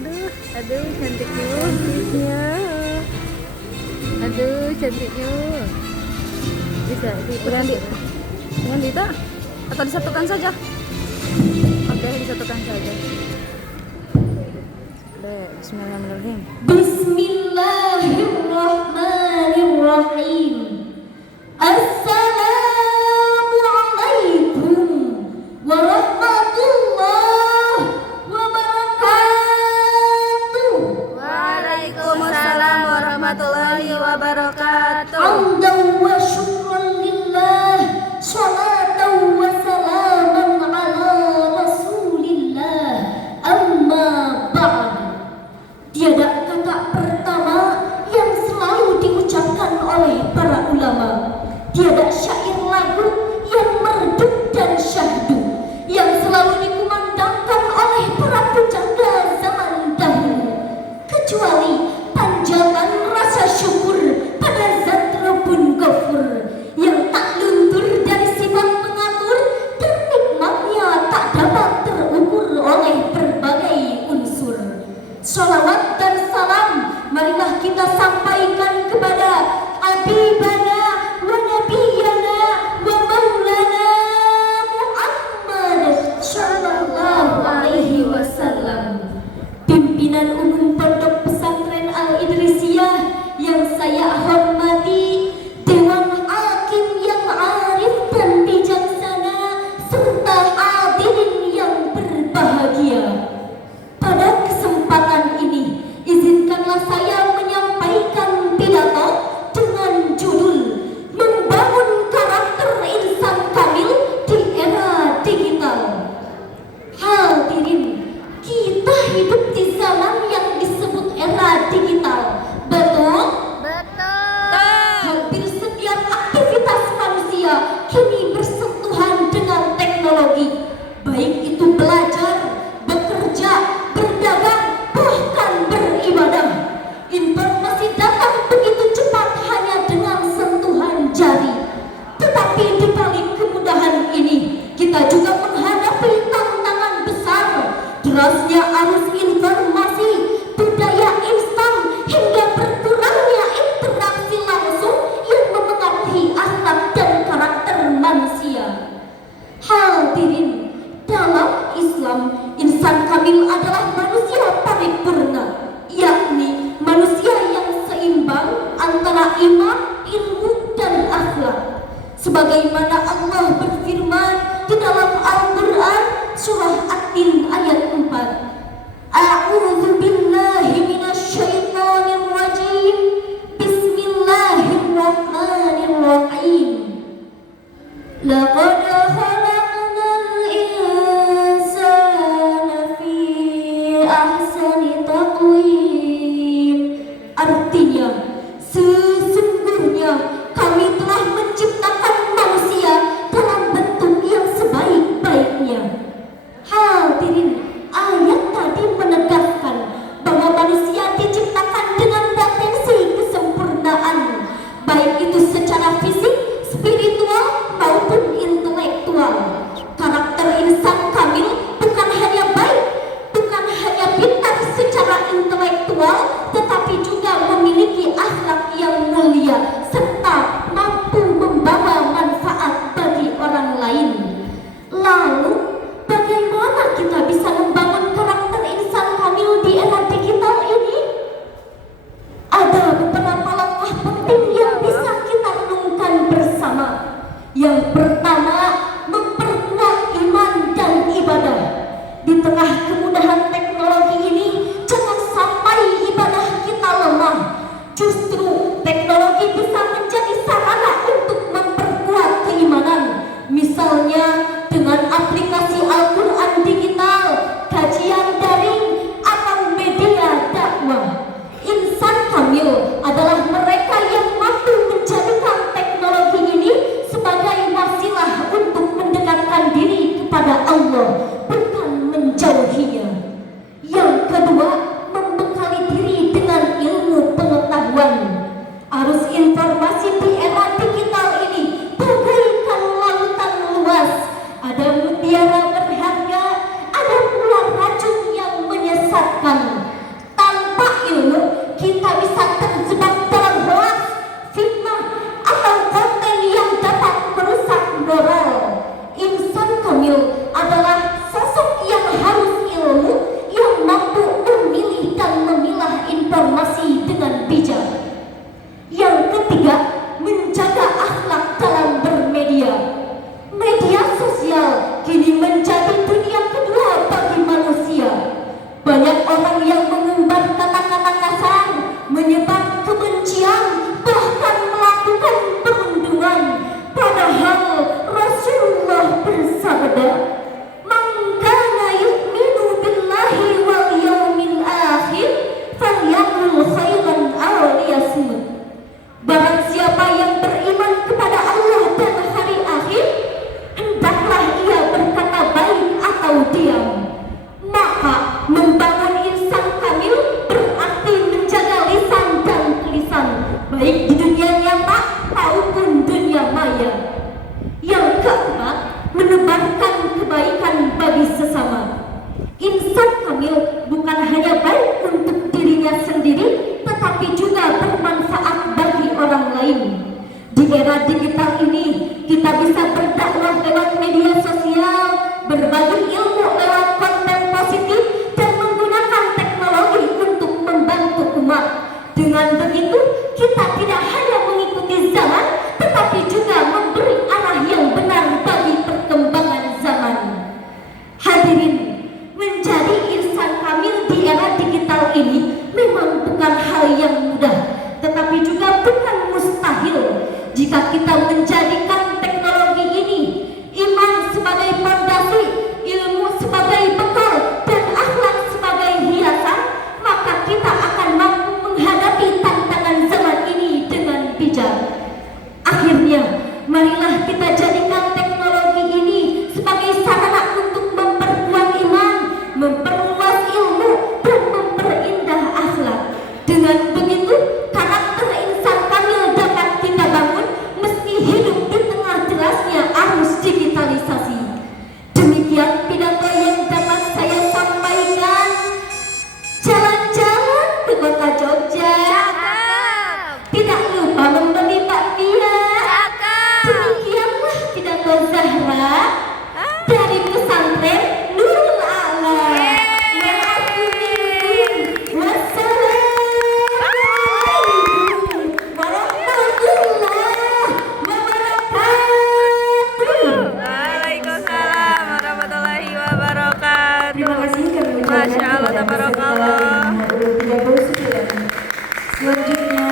aduh cantiknya bisnya. Aduh cantiknya. Bisa dengan Dita atau disatukan saja? Oke, disatukan saja. Bismillahirrahmanirrahim. Bismillahirrahmanirrahim. Assalamualaikum warahmatullahi wabarakatuh. Waalaikumsalam warahmatullahi wabarakatuh. Hamdan wa syukran lillah, salatan wa salaman ala rasulillah. Amma ba'd. Tiada kata pertama yang selalu diucapkan oleh para ulama. Tiada syair lagu yang merdu dan syahdu yang selalu dikumandangkan oleh para pujangga zaman dahulu, kecuali panjatan rasa syukur pada Zat Rabbun Ghafur yang tak luntur dari sifat pengatur dan nikmatnya tak dapat terukur oleh berbagai unsur. Sholawat dan salam marilah kita sampaikan kepada Habibana wa Nabiyana wa Maulana Muhammad sallallahu alaihi wasallam. Pimpinan Umum Pondok Pesantren Al-Idrisiyah yang saya hormati, Dewan Hakim yang arif dan bijaksana, serta hadirin yang berbahagia. Pada kesempatan ini, izinkanlah saya menyampaikan pidato dengan judul Membangun Karakter Insan Kamil di Era Digital. Hadirin, kita hidup di zaman yang disebut era digital. Betul? Hampir setiap aktivitas manusia kini bersentuhan dengan teknologi, baik itu belajar, bekerja, berdagang, bahkan beribadah. Informasi datang begitu cepat hanya dengan sentuhan jari. Tetapi di balik kemudahan ini, kita juga menghadapi tantangan besar. Derasnya arus informasi, budaya instan, hingga berkurangnya interaksi langsung yang memengaruhi akhlak dan karakter manusia. Hadirin, dalam Islam, insan kamil adalah manusia paripurna, yakni manusia yang seimbang antara iman, ilmu, dan akhlak. Sebagaimana Allah berfirman di dalam Al-Quran surah At-Tin ayat 4. A'udzu billahi minasyaitonir rajim. Bismillahirrahmanirrahim. Laqad khalaqnal insana fi ahsani taqwim. Artinya, sesungguhnya kami telah menciptakan manusia dalam bentuk yang sebaik-baiknya. Hadirin, ayat tadi menegaskan bahwa manusia diciptakan dengan potensi kesempurnaan, baik itu secara fisik, spiritual, maupun intelektual. Karakter insan kamil bukan hanya baik, bukan hanya pintar secara intelektual, tetapi juga memiliki akhlak yang mulia serta mampu membawa manfaat bagi orang lain. Lalu, bagaimana kita bisa membangun karakter insan kamil di era digital ini? Ada beberapa langkah penting yang bisa kita renungkan bersama. Yang pertama, memperkuat iman dan ibadah. Di tengah kemudahan teknologi ini, jangan sampai ibadah kita lemah. Justru teknologi bisa menjadi sarana untuk memperkuat keimanan. Misalnya dengan aplikasi Al-Quran digital, kajian daring, atau media dakwah. Insan kamil adalah mereka yang mampu menjadikan teknologi ini sebagai wasilah untuk mendekatkan diri kepada Allah, bukan menjauhinya. Yang kedua, membekali diri dengan ilmu pengetahuan. Arus informasi di era digital ini bagaikan lautan luas. Ada mutiara berharga, ada pula racun yang menyesatkan. Masya Allah, tabarakallah. Nomor urut 39. Selanjutnya